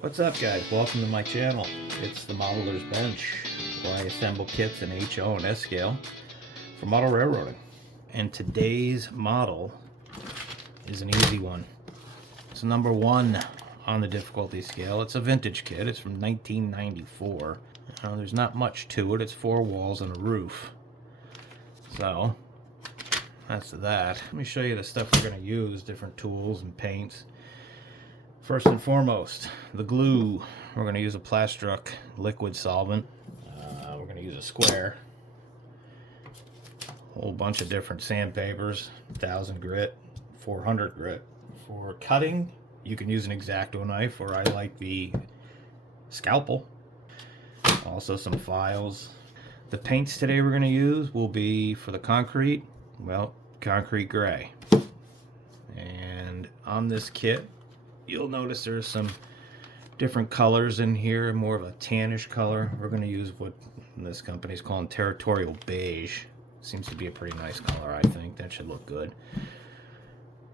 What's up, guys? Welcome to my channel. It's the Modeler's Bench, where I assemble kits in HO and S scale for model railroading. And today's model is an easy one. It's number 1 on the difficulty scale. It's a vintage kit. It's from 1994. There's not much to it. It's 4 walls and a roof. So that's that. Let me show you the stuff we're going to use, different tools and paints. First and foremost, the glue. We're going to use a Plastruck liquid solvent. We're going to use a square. A whole bunch of different sandpapers, 1000 grit, 400 grit. For cutting, you can use an X-Acto knife, or I like the scalpel. Also some files. The paints today we're going to use will be for the concrete, well, concrete gray. And on this kit, you'll notice there's some different colors in here, more of a tannish color. We're going to use what this company's calling territorial beige. Seems to be a pretty nice color, I think. That should look good.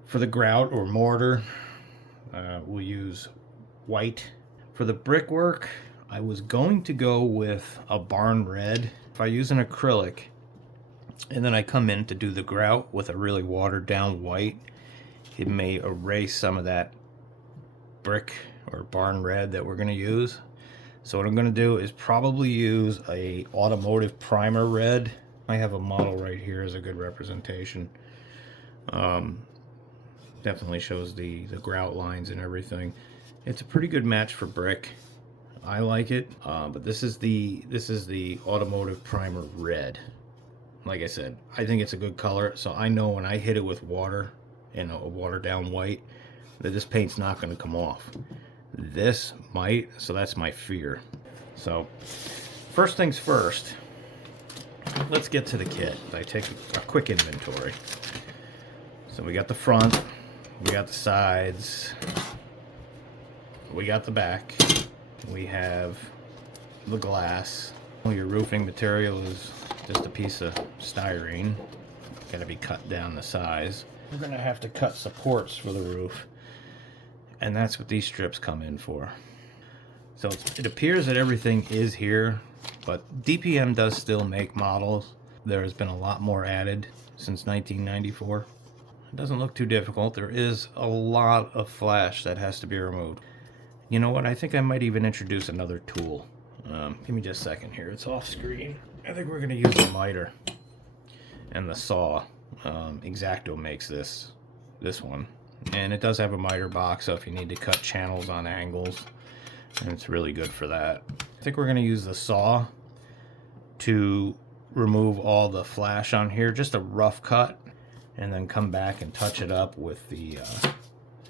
For the grout or mortar, we'll use white. For the brickwork, I was going to go with a barn red. If I use an acrylic and then I come in to do the grout with a really watered down white, it may erase some of that brick or barn red that we're going to use. So what I'm going to do is probably use a automotive primer red. I have a model right here as a good representation. Definitely shows the grout lines and everything. It's a pretty good match for brick. I like it, but this is the automotive primer red. Like I said, I think it's a good color, so I know when I hit it with water and a watered down white that this paint's not going to come off. This might, so that's my fear. So first things first, let's get to the kit. I take a quick inventory. So we got the front, we got the sides, we got the back, we have the glass. Your roofing material is just a piece of styrene. Got to be cut down the size. We're going to have to cut supports for the roof, and that's what these strips come in for. So it appears that everything is here, but DPM does still make models. There has been a lot more added since 1994. It doesn't look too difficult. There is a lot of flash that has to be removed. You know what? I think I might even introduce another tool. Give me just a second here. It's off screen. I think we're going to use the miter and the saw. X-Acto makes this one, and it does have a miter box, so if you need to cut channels on angles, and it's really good for that. I think we're going to use the saw to remove all the flash on here, just a rough cut, and then come back and touch it up with the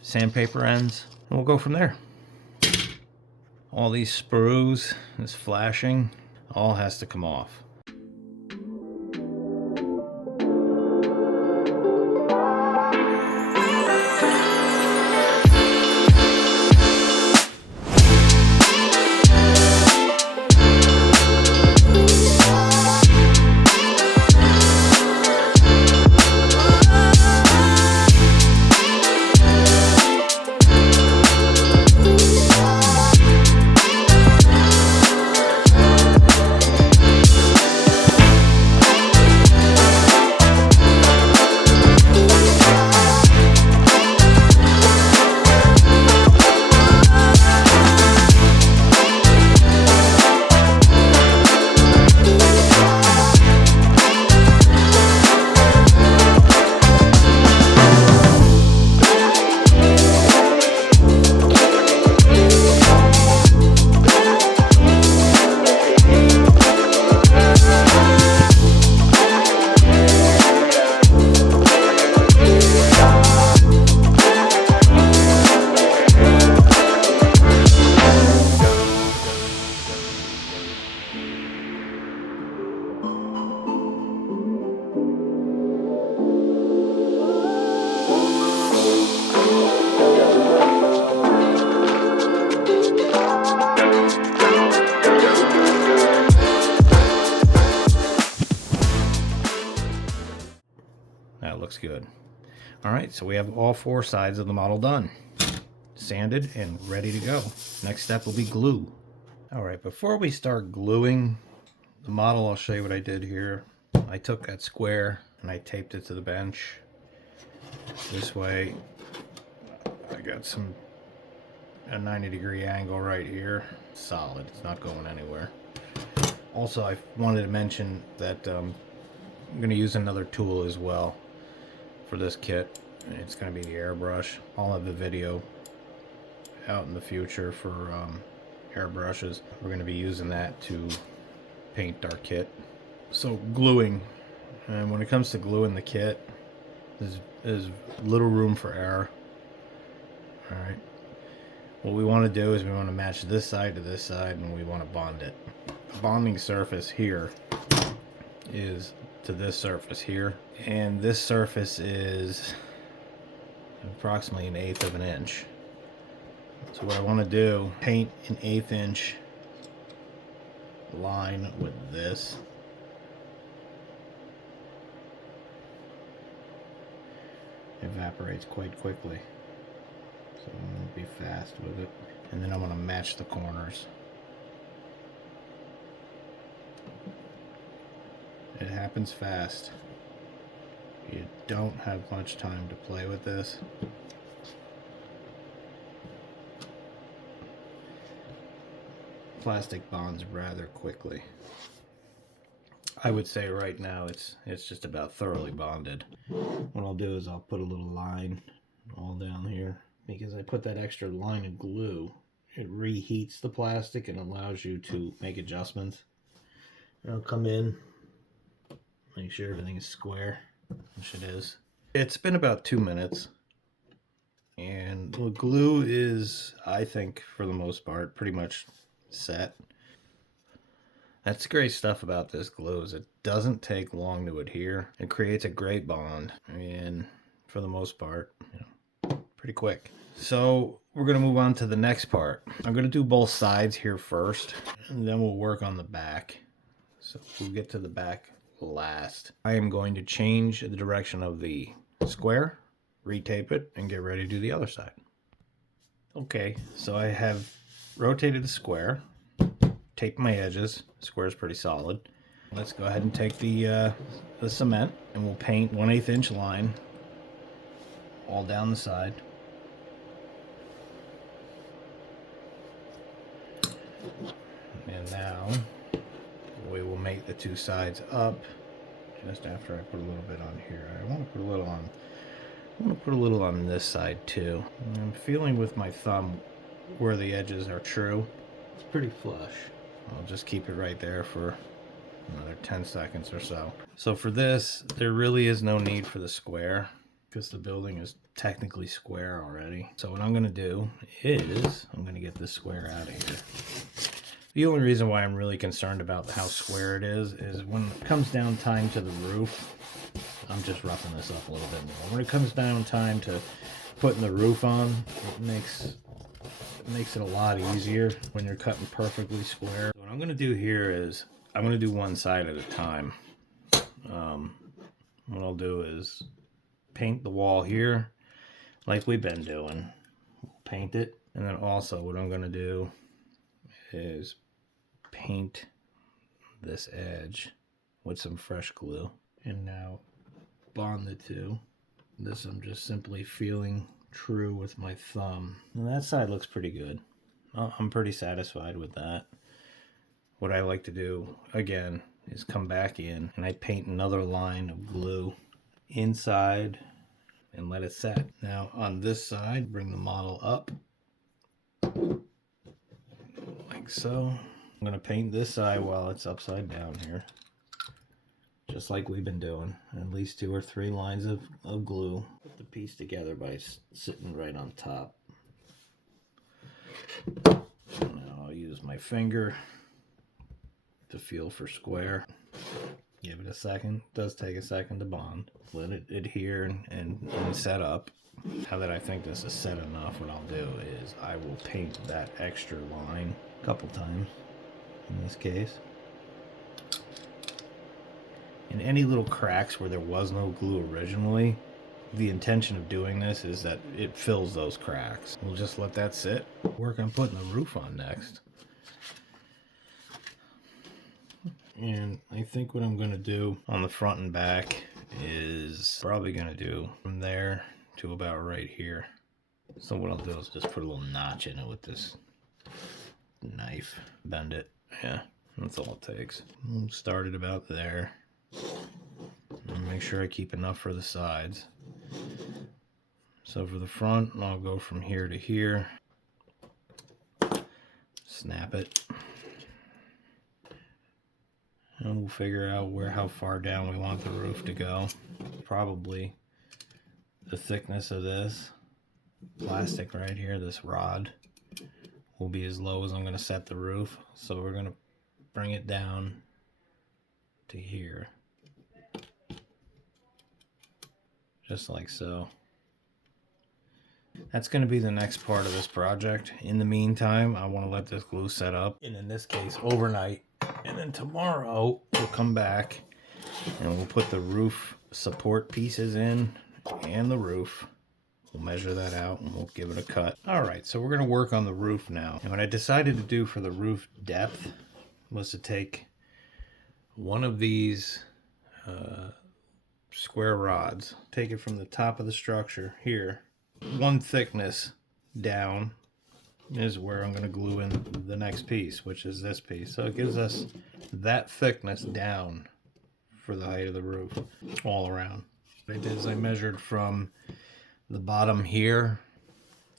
sandpaper ends, and we'll go from there. All these sprues, this flashing, all has to come off. That looks good. All right, so we have all 4 sides of the model done. sanded and ready to go. Next step will be glue. All right, before we start gluing the model, I'll show you what I did here. I took that square and I taped it to the bench. This way, I got a 90-degree angle right here. Solid, it's not going anywhere. Also, I wanted to mention that I'm going to use another tool as well for this kit. It's going to be the airbrush. I'll have the video out in the future for airbrushes. We're going to be using that to paint our kit. So gluing, and when it comes to gluing the kit, there's little room for error. All right, what we want to do is we want to match this side to this side, and we want to bond it. The bonding surface here is to this surface here, and this surface is approximately 1/8 of an inch. So what I want to do, paint an 1/8 inch line with this. Evaporates quite quickly, so I'm going to be fast with it, and then I'm going to match the corners. It happens fast. You don't have much time to play with this. Plastic bonds rather quickly. I would say right now it's just about thoroughly bonded. What I'll do is I'll put a little line all down here, because I put that extra line of glue. It reheats the plastic and allows you to make adjustments. And I'll come in, make sure everything is square, which it is. It's been about 2 minutes, and the glue is, I think, for the most part, pretty much set. That's the great stuff about this glue, is it doesn't take long to adhere. It creates a great bond, and for the most part, pretty quick. So we're going to move on to the next part. I'm going to do both sides here first, and then we'll work on the back. So we'll get to the back last. I am going to change the direction of the square, retape it, and get ready to do the other side. Okay, so I have rotated the square, taped my edges. Square is pretty solid. Let's go ahead and take the cement, and we'll paint 1/8 inch line all down the side. And now we will make the two sides up just after I put a little bit on here. I want to put a little on this side too. I'm feeling with my thumb where the edges are true. It's pretty flush. I'll just keep it right there for another 10 seconds or so. So for this, there really is no need for the square, because the building is technically square already. So what I'm going to do is I'm going to get this square out of here. The only reason why I'm really concerned about how square it is when it comes down time to the roof. I'm just roughing this up a little bit more. When it comes down time to putting the roof on, it makes it a lot easier when you're cutting perfectly square. What I'm going to do here is I'm going to do one side at a time. What I'll do is paint the wall here like we've been doing. Paint it, and then also what I'm going to do is paint this edge with some fresh glue, and now bond the two. This I'm just simply feeling true with my thumb, and that side looks pretty good. I'm pretty satisfied with that. What I like to do again is come back in and I paint another line of glue inside and let it set. Now on this side, bring the model up like so. I'm going to paint this side while it's upside down here, just like we've been doing. At least 2 or 3 lines of glue. Put the piece together by sitting right on top. Now I'll use my finger to feel for square. Give it a second. It does take a second to bond. Let it adhere and set up. Now that I think this is set enough, what I'll do is I will paint that extra line a couple times in this case. And any little cracks where there was no glue originally, the intention of doing this is that it fills those cracks. We'll just let that sit. Work on putting the roof on next. And I think what I'm going to do on the front and back is probably going to do from there to about right here. So what I'll do is just put a little notch in it with this knife. Bend it. Yeah, that's all it takes. We'll start it about there. And make sure I keep enough for the sides. So for the front, I'll go from here to here. Snap it. And we'll figure out how far down we want the roof to go. Probably the thickness of this plastic right here, this rod, will be as low as I'm going to set the roof. So we're going to bring it down to here. Just like so. That's going to be the next part of this project. In the meantime, I want to let this glue set up, and in this case overnight, and then tomorrow we'll come back and we'll put the roof support pieces in and the roof. We'll measure that out and we'll give it a cut. Alright, so we're going to work on the roof now. And what I decided to do for the roof depth was to take one of these square rods, take it from the top of the structure here, one thickness down is where I'm going to glue in the next piece, which is this piece. So it gives us that thickness down for the height of the roof all around. What I did is I measured from the bottom here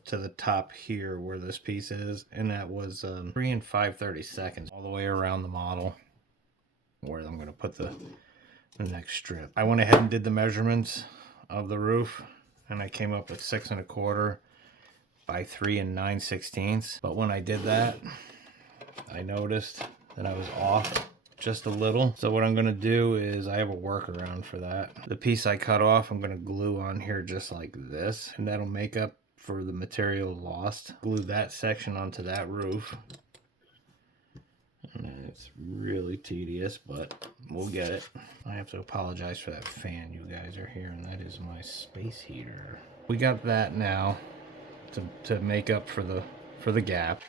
to the top here where this piece is, and that was 3 5/32 all the way around the model where I'm going to put the next strip. I went ahead and did the measurements of the roof, and I came up with 6 1/4 by 3 9/16. But when I did that, I noticed that I was off just a little. So what I'm going to do is I have a workaround for that. The piece I cut off, I'm going to glue on here just like this, and that'll make up for the material lost. Glue that section onto that roof. And it's really tedious, but we'll get it. I have to apologize for that fan you guys are hearing. That is my space heater. We got that now to make up for the gap.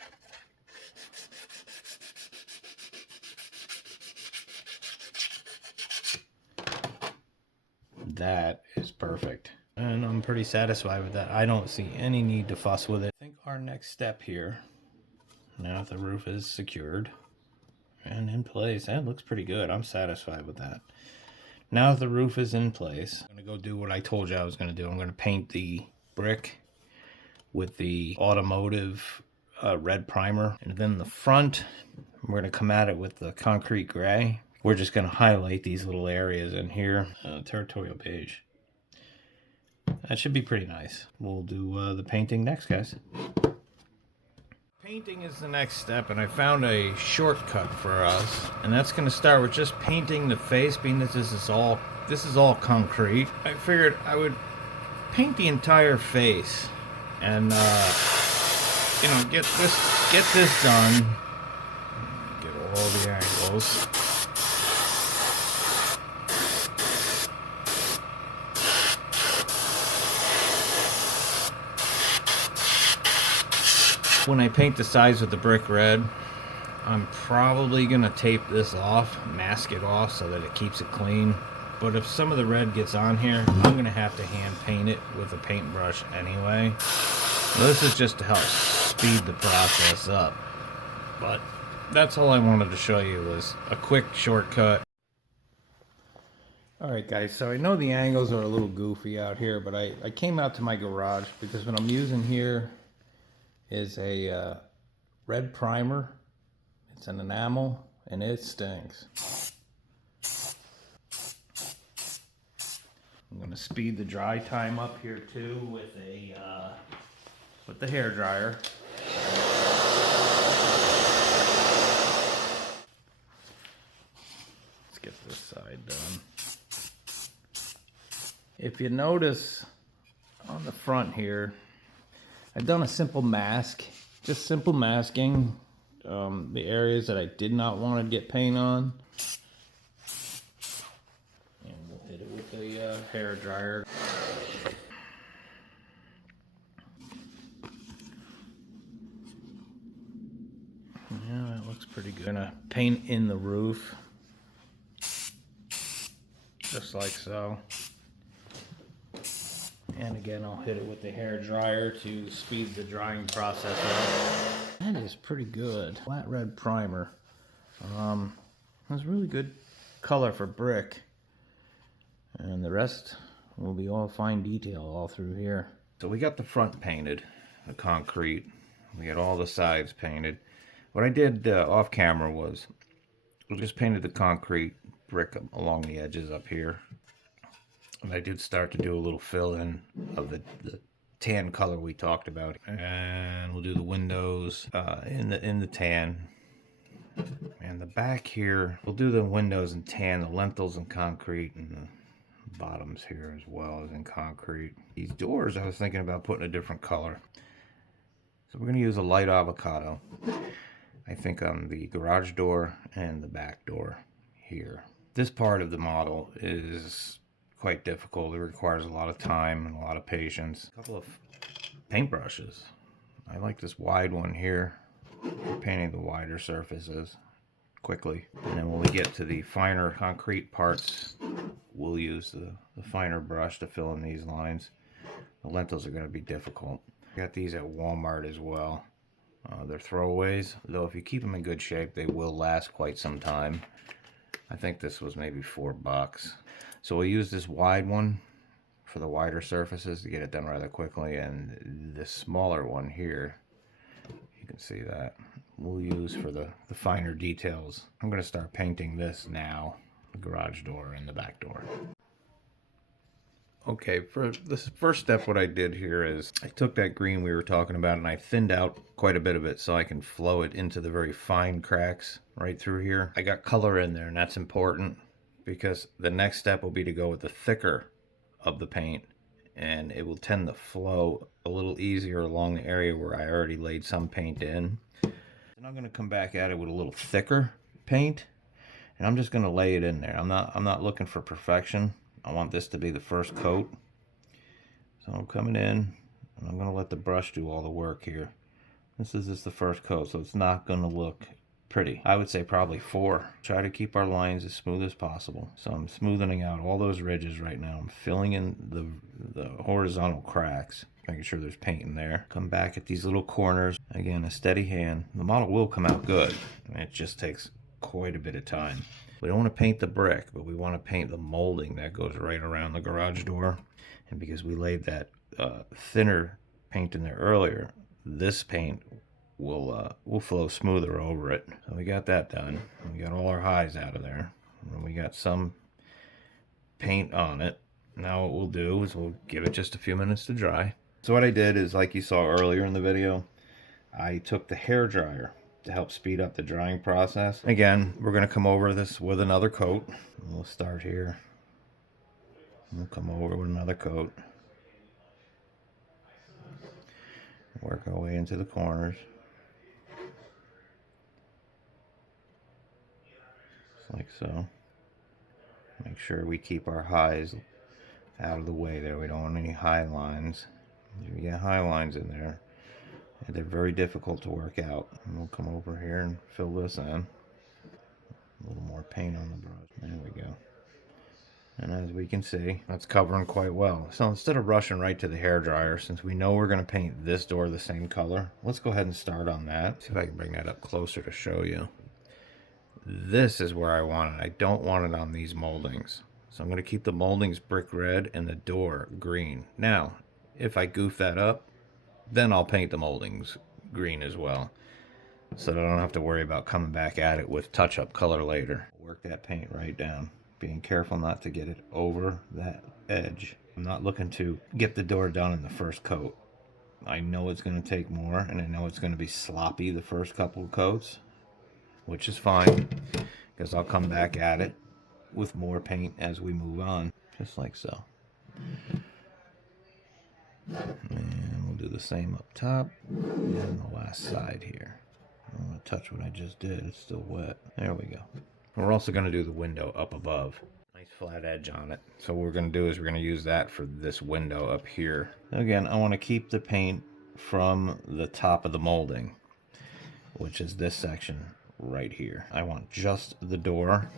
That is perfect. And I'm pretty satisfied with that. I don't see any need to fuss with it. I think our next step here, now that the roof is secured and in place, that looks pretty good. I'm satisfied with that. Now that the roof is in place, I'm going to go do what I told you I was going to do. I'm going to paint the brick with the automotive red primer. And then the front, we're going to come at it with the concrete gray. We're just going to highlight these little areas in here. Territorial beige. That should be pretty nice. We'll do the painting next, guys. Painting is the next step, and I found a shortcut for us. And that's going to start with just painting the face, being that this is all concrete. I figured I would paint the entire face and you know, get this done. Get all the angles. When I paint the sides with the brick red, I'm probably going to tape this off, mask it off so that it keeps it clean. But if some of the red gets on here, I'm going to have to hand paint it with a paintbrush anyway. This is just to help speed the process up. But that's all I wanted to show you, was a quick shortcut. Alright guys, so I know the angles are a little goofy out here, but I came out to my garage because what I'm using here is a red primer. It's an enamel and it stinks. I'm going to speed the dry time up here too with the hair dryer. Let's get this side done. If you notice on the front here, I've done a simple mask, just simple masking the areas that I did not want to get paint on. And we'll hit it with the hair dryer. Yeah, that looks pretty good. Gonna paint in the roof, just like so. And again, I'll hit it with the hair dryer to speed the drying process up. That is pretty good. Flat red primer. That's really good color for brick. And the rest will be all fine detail all through here. So we got the front painted, the concrete. We got all the sides painted. What I did off camera was I just painted the concrete brick along the edges up here. And I did start to do a little fill in of the tan color we talked about. And we'll do the windows in the tan. And the back here, we'll do the windows in tan, the lintels in concrete, and the bottoms here as well as in concrete. These doors, I was thinking about putting a different color. So we're going to use a light avocado, I think, on the garage door and the back door here. This part of the model is quite difficult. It requires a lot of time and a lot of patience. A couple of paintbrushes. I like this wide one here for painting the wider surfaces quickly. And then when we get to the finer concrete parts, we'll use the finer brush to fill in these lines. The lintels are going to be difficult. I got these at Walmart as well. They're throwaways, though if you keep them in good shape, they will last quite some time. I think this was maybe $4. So we'll use this wide one for the wider surfaces to get it done rather quickly, and the smaller one here, you can see that, we'll use for the finer details. I'm going to start painting this now, the garage door and the back door. Okay, for this first step, what I did here is I took that green we were talking about and I thinned out quite a bit of it so I can flow it into the very fine cracks right through here. I got color in there, and that's important because the next step will be to go with the thicker of the paint, and it will tend to flow a little easier along the area where I already laid some paint in. And I'm going to come back at it with a little thicker paint, and I'm just going to lay it in there. I'm not looking for perfection. I want this to be the first coat. So I'm coming in and I'm going to let the brush do all the work here. This is just the first coat, so it's not going to look pretty. I would say probably 4. Try to keep our lines as smooth as possible. So I'm smoothing out all those ridges right now. I'm filling in the horizontal cracks, making sure there's paint in there. Come back at these little corners. Again, a steady hand. The model will come out good. It just takes quite a bit of time. We don't want to paint the brick, but we want to paint the molding that goes right around the garage door. And because we laid that thinner paint in there earlier, this paint will flow smoother over it. So we got that done. We got all our highs out of there. And we got some paint on it. Now what we'll do is we'll give it just a few minutes to dry. So what I did is, like you saw earlier in the video, I took the hair dryer to help speed up the drying process. Again, we're going to come over this with another coat. We'll start here. We'll come over with another coat. Work our way into the corners. Just like so. Make sure we keep our highs out of the way there. We don't want any high lines. If you get high lines in there, they're very difficult to work out. And we'll come over here and fill this in. A little more paint on the brush. There we go. And as we can see, that's covering quite well. So instead of rushing right to the hairdryer, since we know we're going to paint this door the same color, let's go ahead and start on that. See if I can bring that up closer to show you. This is where I want it. I don't want it on these moldings. So I'm going to keep the moldings brick red and the door green. Now, if I goof that up, then I'll paint the moldings green as well, so that I don't have to worry about coming back at it with touch-up color later. Work that paint right down, being careful not to get it over that edge. I'm not looking to get the door done in the first coat. I know it's going to take more, and I know it's going to be sloppy the first couple of coats, which is fine, because I'll come back at it with more paint as we move on, just like so. And we'll do the same up top and the last side here. I'm going to touch what I just did. It's still wet. There we go. We're also going to do the window up above. Nice flat edge on it. So what we're going to do is we're going to use that for this window up here. Again, I want to keep the paint from the top of the molding. which is this section right here. I want just the door,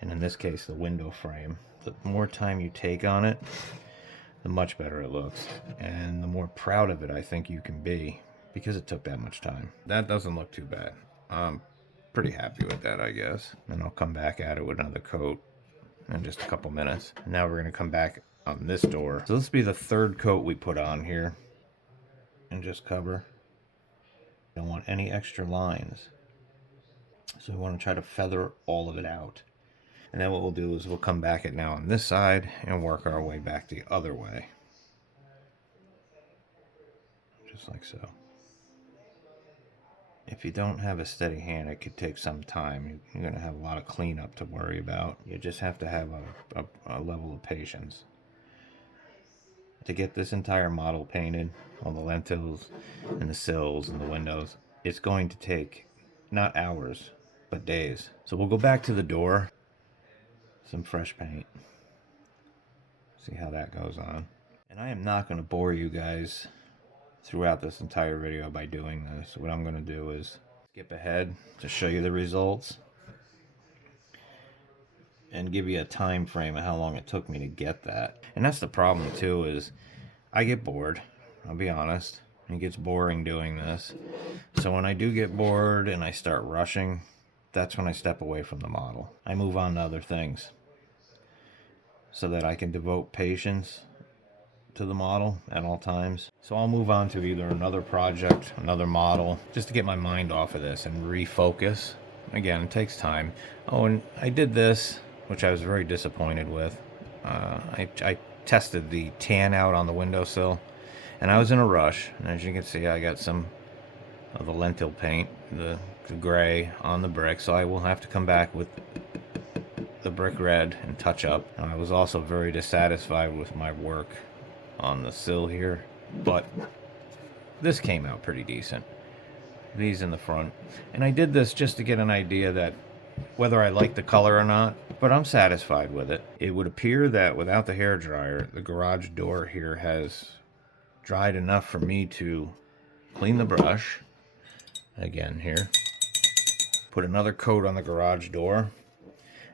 and in this case, the window frame. The more time you take on it, the much better it looks, and the more proud of it I think you can be, because it took that much time. That doesn't look too bad. I'm pretty happy with that, I guess. And I'll come back at it with another coat in just a couple minutes. Now we're going to come back on this door. So this will be the third coat we put on here, and just cover. Don't want any extra lines, so we want to try to feather all of it out. And then what we'll do is we'll come back at now on this side and work our way back the other way, just like so. If you don't have a steady hand, it could take some time. You're going to have a lot of cleanup to worry about. You just have to have a level of patience. To get this entire model painted, all the lentils and the sills and the windows, it's going to take not hours, but days. So we'll go back to the door, some fresh paint, see how that goes on. And I am not going to bore you guys throughout this entire video by doing this. What I'm going to do is skip ahead to show you the results and give you a time frame of how long it took me to get that. And that's the problem too, is I get bored. I'll be honest. It gets boring doing this. So when I do get bored and I start rushing, that's when I step away from the model. I move on to other things so that I can devote patience to the model at all times. So I'll move on to either another project, another model, just to get my mind off of this and refocus. Again, it takes time. Oh, and I did this, which I was very disappointed with. I tested the tan out on the windowsill, and I was in a rush. And as you can see, I got some of the lentil paint, the gray on the brick, so I will have to come back with the brick red and touch up. And I was also very dissatisfied with my work on the sill here, but this came out pretty decent. These in the front, and I did this just to get an idea that whether I like the color or not, but I'm satisfied with it. It would appear that without the hairdryer, the garage door here has dried enough for me to clean the brush again here, put another coat on the garage door,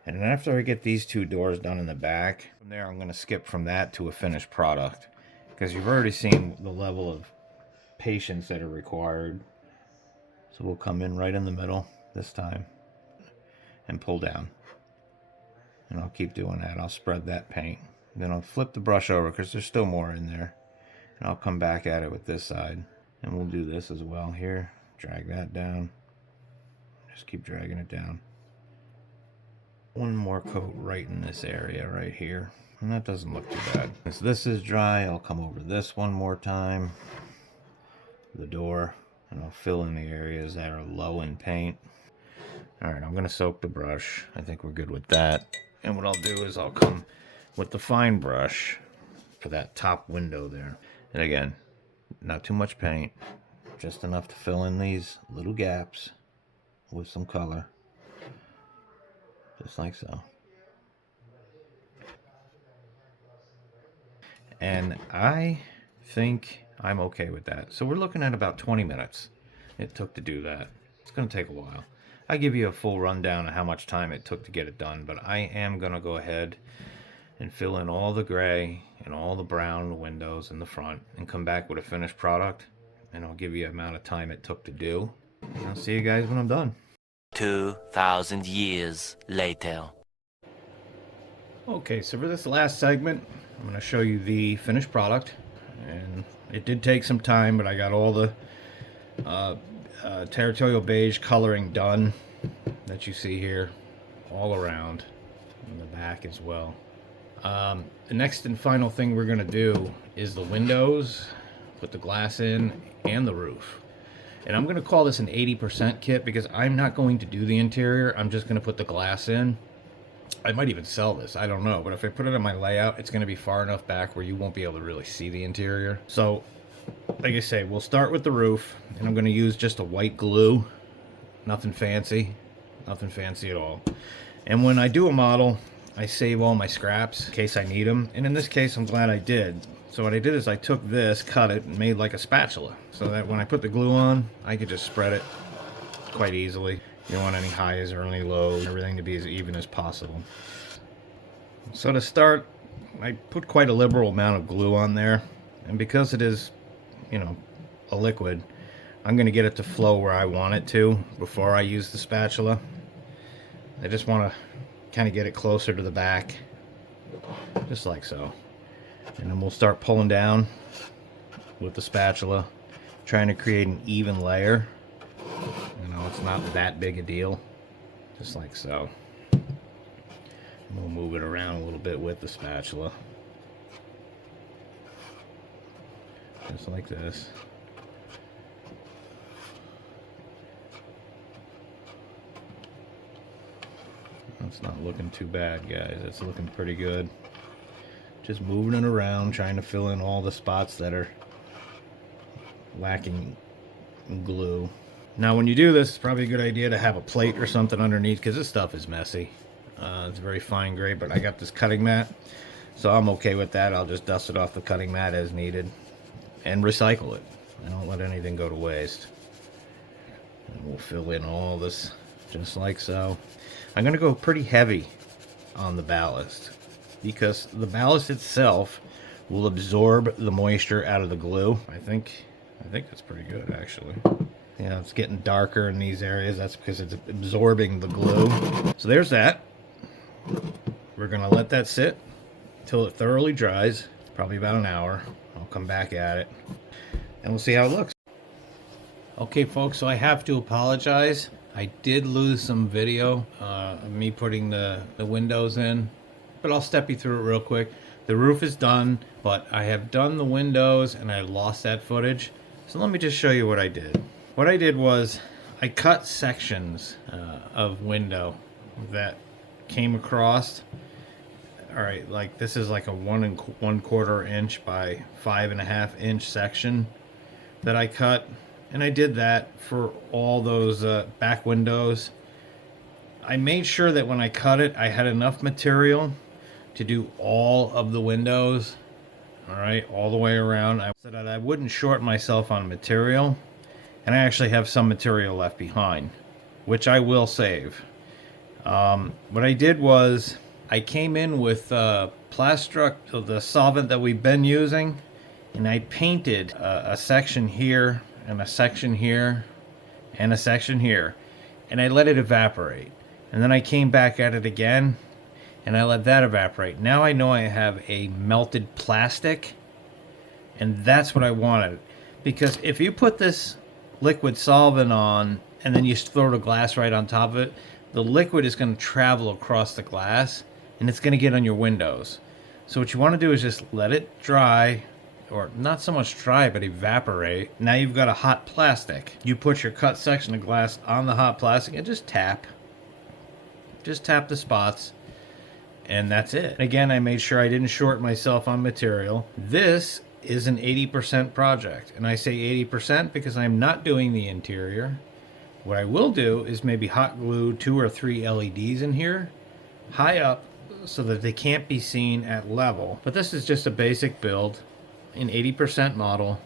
and then after I get these two doors done in the back, from there I'm going to skip from that to a finished product, because you've already seen the level of patience that are required. So we'll come in right in the middle this time and pull down, and I'll keep doing that. I'll spread that paint, then I'll flip the brush over because there's still more in there, and I'll come back at it with this side, and we'll do this as well here. Drag that down, just keep dragging it down. One more coat right in this area right here, and that doesn't look too bad. As this is dry, I'll come over this one more time, the door, and I'll fill in the areas that are low in paint. Alright, I'm going to soak the brush. I think we're good with that. And what I'll do is I'll come with the fine brush for that top window there. And again, not too much paint, just enough to fill in these little gaps with some color. Just like so. And I think I'm okay with that. So we're looking at about 20 minutes it took to do that. It's going to take a while. I'll give you a full rundown of how much time it took to get it done, but I am going to go ahead and fill in all the gray and all the brown windows in the front and come back with a finished product, and I'll give you the amount of time it took to do. And I'll see you guys when I'm done. 2,000 years later. Okay, so for this last segment, I'm going to show you the finished product, and it did take some time, but I got all the territorial beige coloring done that you see here all around in the back as well. The next and final thing we're going to do is the windows, put the glass in, and the roof. And I'm going to call this an 80% kit because I'm not going to do the interior. I'm just going to put the glass in. I might even sell this, I don't know, but if I put it on my layout, it's going to be far enough back where you won't be able to really see the interior. So like I say, we'll start with the roof, and I'm going to use just a white glue. Nothing fancy at all. And when I do a model, I save all my scraps in case I need them, and in this case I'm glad I did. So what I did is I took this, cut it, and made like a spatula, so that when I put the glue on, I could just spread it quite easily. You don't want any highs or any lows, everything to be as even as possible. So to start, I put quite a liberal amount of glue on there, and because it is, you know, a liquid, I'm going to get it to flow where I want it to before I use the spatula. I just want to kind of get it closer to the back, just like so. And then we'll start pulling down with the spatula, trying to create an even layer. You know, it's not that big a deal, just like so. And we'll move it around a little bit with the spatula, just like this. It's not looking too bad, guys. It's looking pretty good. Just moving it around, trying to fill in all the spots that are lacking glue. Now when you do this, it's probably a good idea to have a plate or something underneath, because this stuff is messy. It's very fine grade, but I got this cutting mat, so I'm okay with that. I'll just dust it off the cutting mat as needed and recycle it. I don't let anything go to waste. And we'll fill in all this just like so. I'm going to go pretty heavy on the ballast, because the ballast itself will absorb the moisture out of the glue. I think that's pretty good, actually. Yeah, it's getting darker in these areas. That's because it's absorbing the glue. So there's that. We're going to let that sit until it thoroughly dries, probably about an hour. I'll come back at it, and we'll see how it looks. Okay, folks, so I have to apologize. I did lose some video of me putting the windows in, but I'll step you through it real quick. The roof is done, but I have done the windows and I lost that footage. So let me just show you what I did. What I did was I cut sections of window that came across. All right, like this is like a 1 1/4 inch by 5.5 inch section that I cut. And I did that for all those back windows. I made sure that when I cut it, I had enough material to do all of the windows. All right, all the way around. So that I wouldn't short myself on material. And I actually have some material left behind, which I will save. What I did was I came in with Plastruct, the solvent that we've been using, and I painted a section here, and a section here, and a section here, and I let it evaporate. And then I came back at it again, and I let that evaporate. Now I know I have a melted plastic, and that's what I wanted. Because if you put this liquid solvent on, and then you throw the glass right on top of it, the liquid is going to travel across the glass, and it's going to get on your windows. So what you want to do is just let it dry, or not so much dry, but evaporate. Now you've got a hot plastic. You put your cut section of glass on the hot plastic and just tap. Just tap the spots, and that's it. Again, I made sure I didn't short myself on material. This is an 80% project, and I say 80% because I'm not doing the interior. What I will do is maybe hot glue 2 or 3 LEDs in here, high up, so that they can't be seen at level. But this is just a basic build, an 80% model,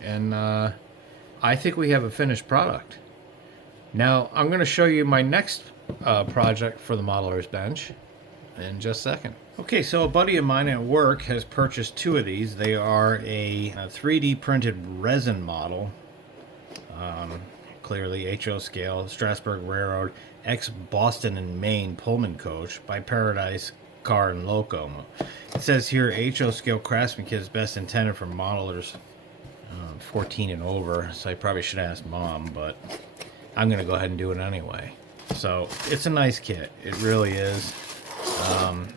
and I think we have a finished product. Now I'm going to show you my next project for the modeler's bench in just a second. Okay, so a buddy of mine at work has purchased 2 of these. They are a 3D printed resin model, clearly HO scale, Strasburg Railroad, ex-Boston and Maine Pullman coach by Paradise Car and Loco. It says here, HO scale craftsman kit is best intended for modelers 14 and over, so I probably should ask Mom, but I'm going to go ahead and do it anyway. So it's a nice kit. It really is.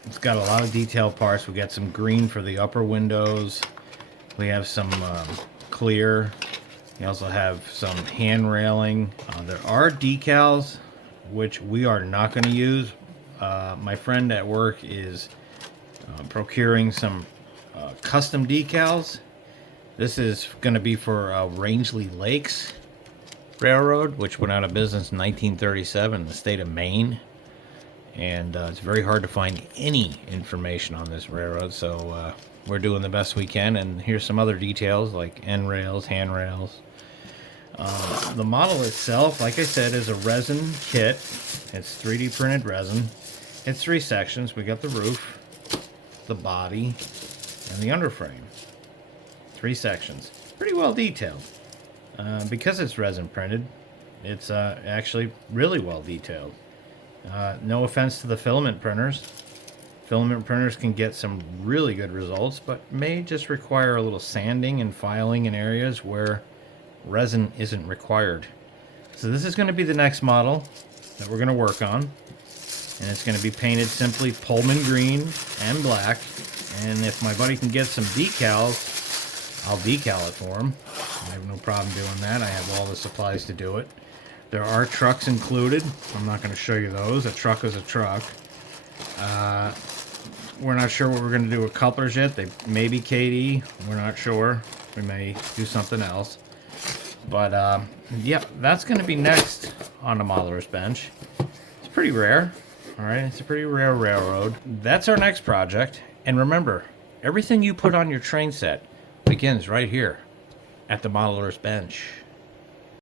It's got a lot of detailed parts. We got some green for the upper windows. We have some clear. We also have some hand railing. There are decals, which we are not going to use. My friend at work is procuring some custom decals. This is going to be for Rangeley Lakes Railroad, which went out of business in 1937 in the state of Maine. And it's very hard to find any information on this railroad, so we're doing the best we can. And here's some other details like end rails, hand rails. The model itself, like I said, is a resin kit. It's 3D printed resin. It's 3 sections. We got the roof, the body, and the underframe. 3 sections. Pretty well detailed. Because it's resin printed, it's actually really well detailed. No offense to the filament printers. Filament printers can get some really good results, but may just require a little sanding and filing in areas where resin isn't required. So this is going to be the next model that we're going to work on, and it's going to be painted simply Pullman green and black. And if my buddy can get some decals, I'll decal it for him. I have no problem doing that. I have all the supplies to do it. There are trucks included. I'm not going to show you those. A truck is a truck. We're not sure what we're going to do with couplers yet. They may be KD. We're not sure. We may do something else. But, yeah, that's going to be next on the modeler's bench. It's pretty rare. All right, it's a pretty rare railroad. That's our next project. And remember, everything you put on your train set begins right here at the modeler's bench.